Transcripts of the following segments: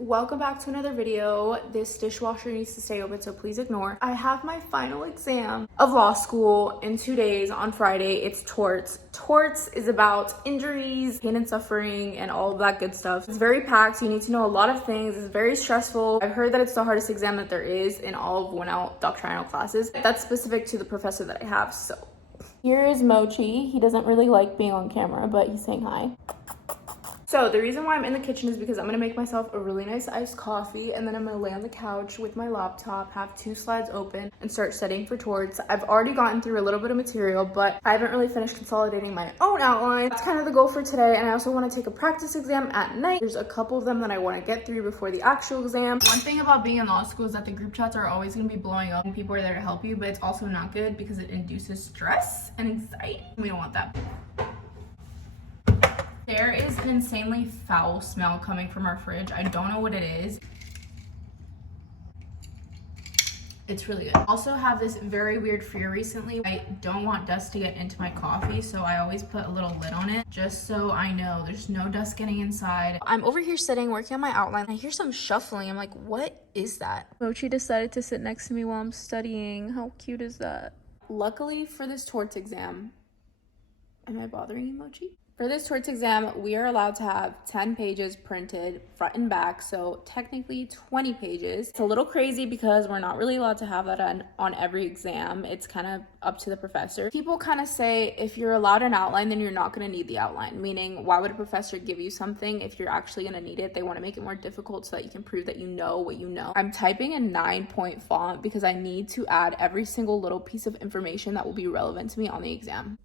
Welcome back to another video. This dishwasher needs to stay open, so please ignore. I have my final exam of law school in 2 days on Friday. It's torts. Torts is about injuries, pain and suffering, and all of that good stuff. It's very packed. You need to know a lot of things. It's very stressful. I've heard that it's the hardest exam that there is in all of Winnell doctrinal classes. That's specific to the professor that I have, so. Here is Mochi. He doesn't really like being on camera, but he's saying hi. So the reason why I'm in the kitchen is because I'm gonna make myself a really nice iced coffee, and then I'm gonna lay on the couch with my laptop, have 2 slides open, and start studying for torts. I've already gotten through a little bit of material, but I haven't really finished consolidating my own outline. That's kind of the goal for today, and I also want to take a practice exam at night. There's a couple of them that I want to get through before the actual exam. One thing about being in law school is that the group chats are always gonna be blowing up and people are there to help you, but it's also not good because it induces stress and anxiety. We don't want that. There is an insanely foul smell coming from our fridge. I don't know what it is. It's really good. Also have this very weird fear recently. I don't want dust to get into my coffee, so I always put a little lid on it just so I know there's no dust getting inside. I'm over here sitting, working on my outline. I hear some shuffling. I'm like, what is that? Mochi decided to sit next to me while I'm studying. How cute is that? Luckily for this torts exam, am I bothering you, Mochi? For this torts exam, we are allowed to have 10 pages printed front and back, so technically 20 pages. It's a little crazy because we're not really allowed to have that on every exam. It's kind of up to the professor. People kind of say if you're allowed an outline, then you're not going to need the outline, meaning why would a professor give you something if you're actually going to need it? They want to make it more difficult so that you can prove that you know what you know. I'm typing in 9-point font because I need to add every single little piece of information that will be relevant to me on the exam.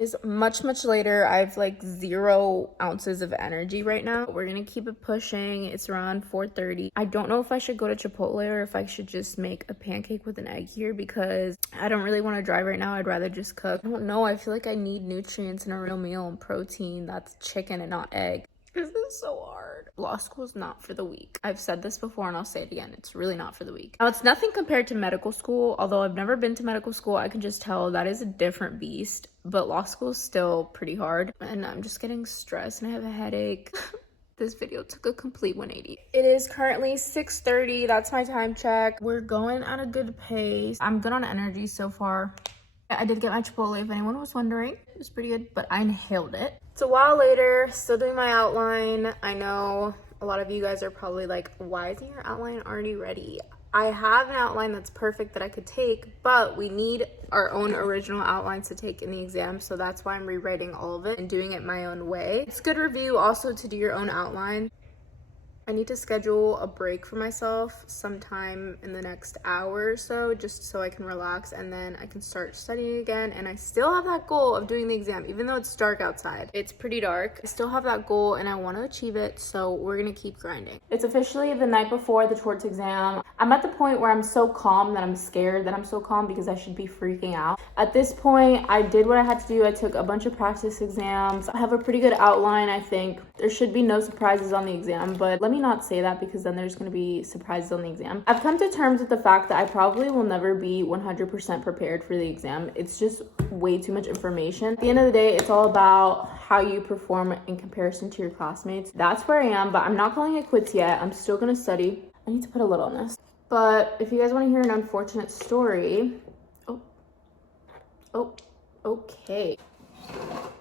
It's much later. I have like 0 ounces of energy right now. We're gonna keep it pushing. It's around 4:30. I don't know if I should go to Chipotle or if I should just make a pancake with an egg here because I don't really want to drive right now. I'd rather just cook. I don't know. I feel like I need nutrients in a real meal and protein. That's chicken and not egg. This is so hard. Law school is not for the weak. I've said this before and I'll say it again. It's really not for the weak. Now, it's nothing compared to medical school. Although I've never been to medical school, I can just tell that is a different beast. But law school is still pretty hard. And I'm just getting stressed and I have a headache. This video took a complete 180. It is currently 6:30. That's my time check. We're going at a good pace. I'm good on energy so far. I did get my Chipotle, if anyone was wondering. It was pretty good, but I inhaled it. It's a while later, still doing my outline. I know a lot of you guys are probably like, why isn't your outline already ready? I have an outline that's perfect that I could take, but we need our own original outlines to take in the exam, so that's why I'm rewriting all of it and doing it my own way. It's good review also to do your own outline. I need to schedule a break for myself sometime in the next hour or so, just so I can relax and then I can start studying again. And I still have that goal of doing the exam, even though it's dark outside. It's pretty dark. I still have that goal and I want to achieve it, so we're gonna keep grinding. It's officially the night before the torts exam. I'm at the point where I'm so calm that I'm scared that I'm so calm because I should be freaking out. At this point, I did what I had to do. I took a bunch of practice exams. I have a pretty good outline, I think. There should be no surprises on the exam, but let me not say that because then there's going to be surprises on the exam. I've come to terms with the fact that I probably will never be 100% prepared for the exam. It's just way too much information. At the end of the day, it's all about how you perform in comparison to your classmates. That's where I am, but I'm not calling it quits yet. I'm still going to study. I need to put a lid on this. But if you guys want to hear an unfortunate story, okay.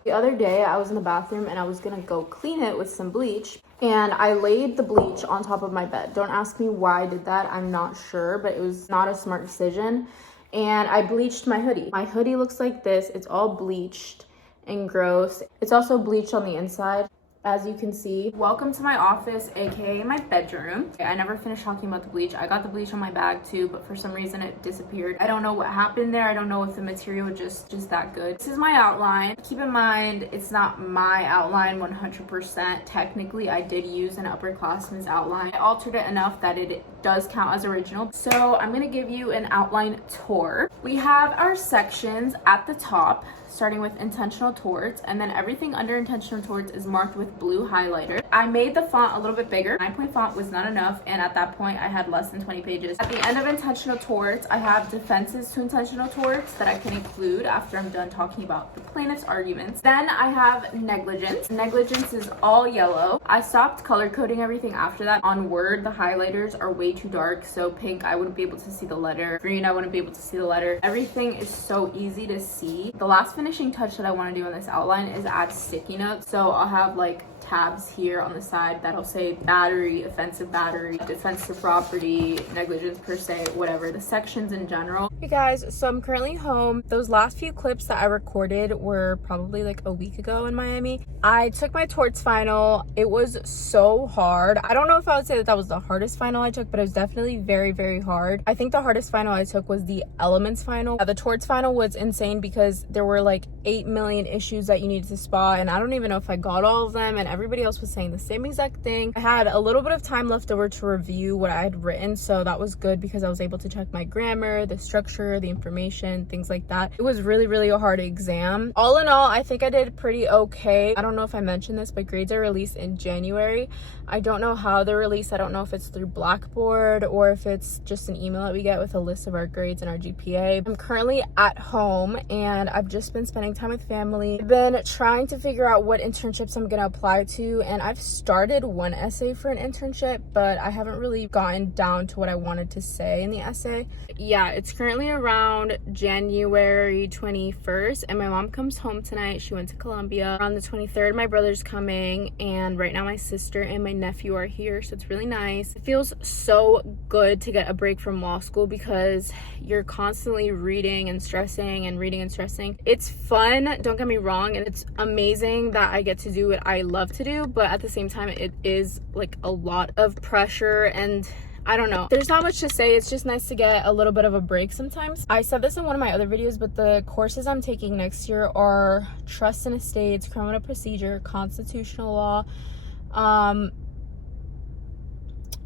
The other day, I was in the bathroom and I was gonna go clean it with some bleach, and I laid the bleach on top of my bed. Don't ask me why I did that. I'm not sure, but it was not a smart decision. And I bleached my hoodie. My hoodie looks like this. It's all bleached and gross. It's also bleached on the inside, as you can see. Welcome to my office, aka my bedroom. I never finished talking about the bleach. I got the bleach on my bag too, but for some reason it disappeared. I don't know what happened there. I don't know if the material just that good. This is my outline. Keep in mind, it's not my outline 100%. Technically, I did use an upperclassman's outline. I altered it enough that it does count as original. So I'm gonna give you an outline tour. We have our sections at the top, starting with intentional torts, and then everything under intentional torts is marked with with blue highlighter. I made the font a little bit bigger. 9-point font was not enough, and at that point I had less than 20 pages. At the end of intentional torts, I have defenses to intentional torts that I can include after I'm done talking about the plaintiff's arguments. Then I have negligence. Negligence is all yellow. I stopped color coding everything after that. On Word, the highlighters are way too dark, so pink, I wouldn't be able to see the letter. Green, I wouldn't be able to see the letter. Everything is so easy to see. The last finishing touch that I want to do on this outline is add sticky notes. So I'll have like tabs here on the side that'll say battery, offensive battery, defensive property, negligence per se, whatever, the sections in general. Hey guys, so I'm currently home. Those last few clips that I recorded were probably like a week ago in Miami. I took my torts final. It was so hard. I don't know if I would say that that was the hardest final I took, but it was definitely very, very hard. I think the hardest final I took was the elements final. The torts final was insane because there were like 8 million issues that you needed to spot, and I don't even know if I got all of them, and everybody else was saying the same exact thing. I had a little bit of time left over to review what I had written, so that was good because I was able to check my grammar, the structure, the information, things like that. It was really, really a hard exam. All in all, I think I did pretty okay. I don't know if I mentioned this, but grades are released in January. I don't know how they're released. I don't know if it's through Blackboard or if it's just an email that we get with a list of our grades and our GPA. I'm currently at home and I've just been spending time with family. I've been trying to figure out what internships I'm gonna apply to, and I've started one essay for an internship, but I haven't really gotten down to what I wanted to say in the essay. Yeah, it's currently around January 21st, and my mom comes home tonight. She went to Colombia. On the 23rd, my brother's coming, and right now my sister and my nephew are here, so it's really nice. It feels so good to get a break from law school because you're constantly reading and stressing and reading and stressing. It's fun, don't get me wrong, and it's amazing that I get to do what I love to do, but at the same time it is like a lot of pressure, and I don't know, there's not much to say. It's just nice to get a little bit of a break sometimes. I said this in one of my other videos, but the courses I'm taking next year are trust and estates, criminal procedure, constitutional law,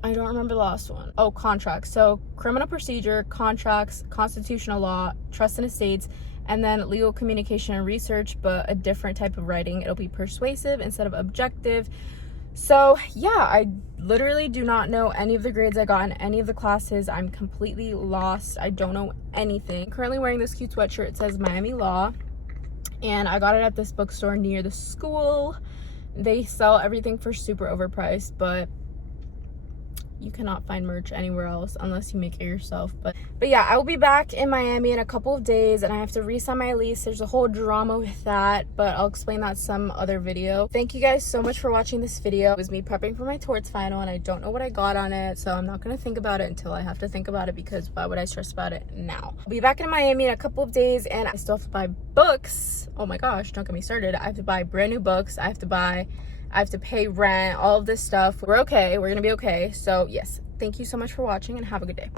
I don't remember the last one. Oh, contracts. So criminal procedure, contracts, constitutional law, trust and estates, and then legal communication and research, but a different type of writing. It'll be persuasive instead of objective. So yeah, I literally do not know any of the grades I got in any of the classes. I'm completely lost. I don't know anything. I'm currently wearing this cute sweatshirt. It says Miami Law, and I got it at this bookstore near the school. They sell everything for super overpriced, but you cannot find merch anywhere else unless you make it yourself. But yeah, I will be back in Miami in a couple of days, and I have to re-sign my lease. There's a whole drama with that, but I'll explain that some other video. Thank you guys so much for watching this video. It was me prepping for my torts final, and I don't know what I got on it, so I'm not gonna think about it until I have to think about it, because why would I stress about it now? I'll be back in Miami in a couple of days, and I still have to buy books. Oh my gosh, don't get me started. I have to buy brand new books. I have to pay rent, all of this stuff. We're okay. We're gonna be okay. So yes, thank you so much for watching, and have a good day.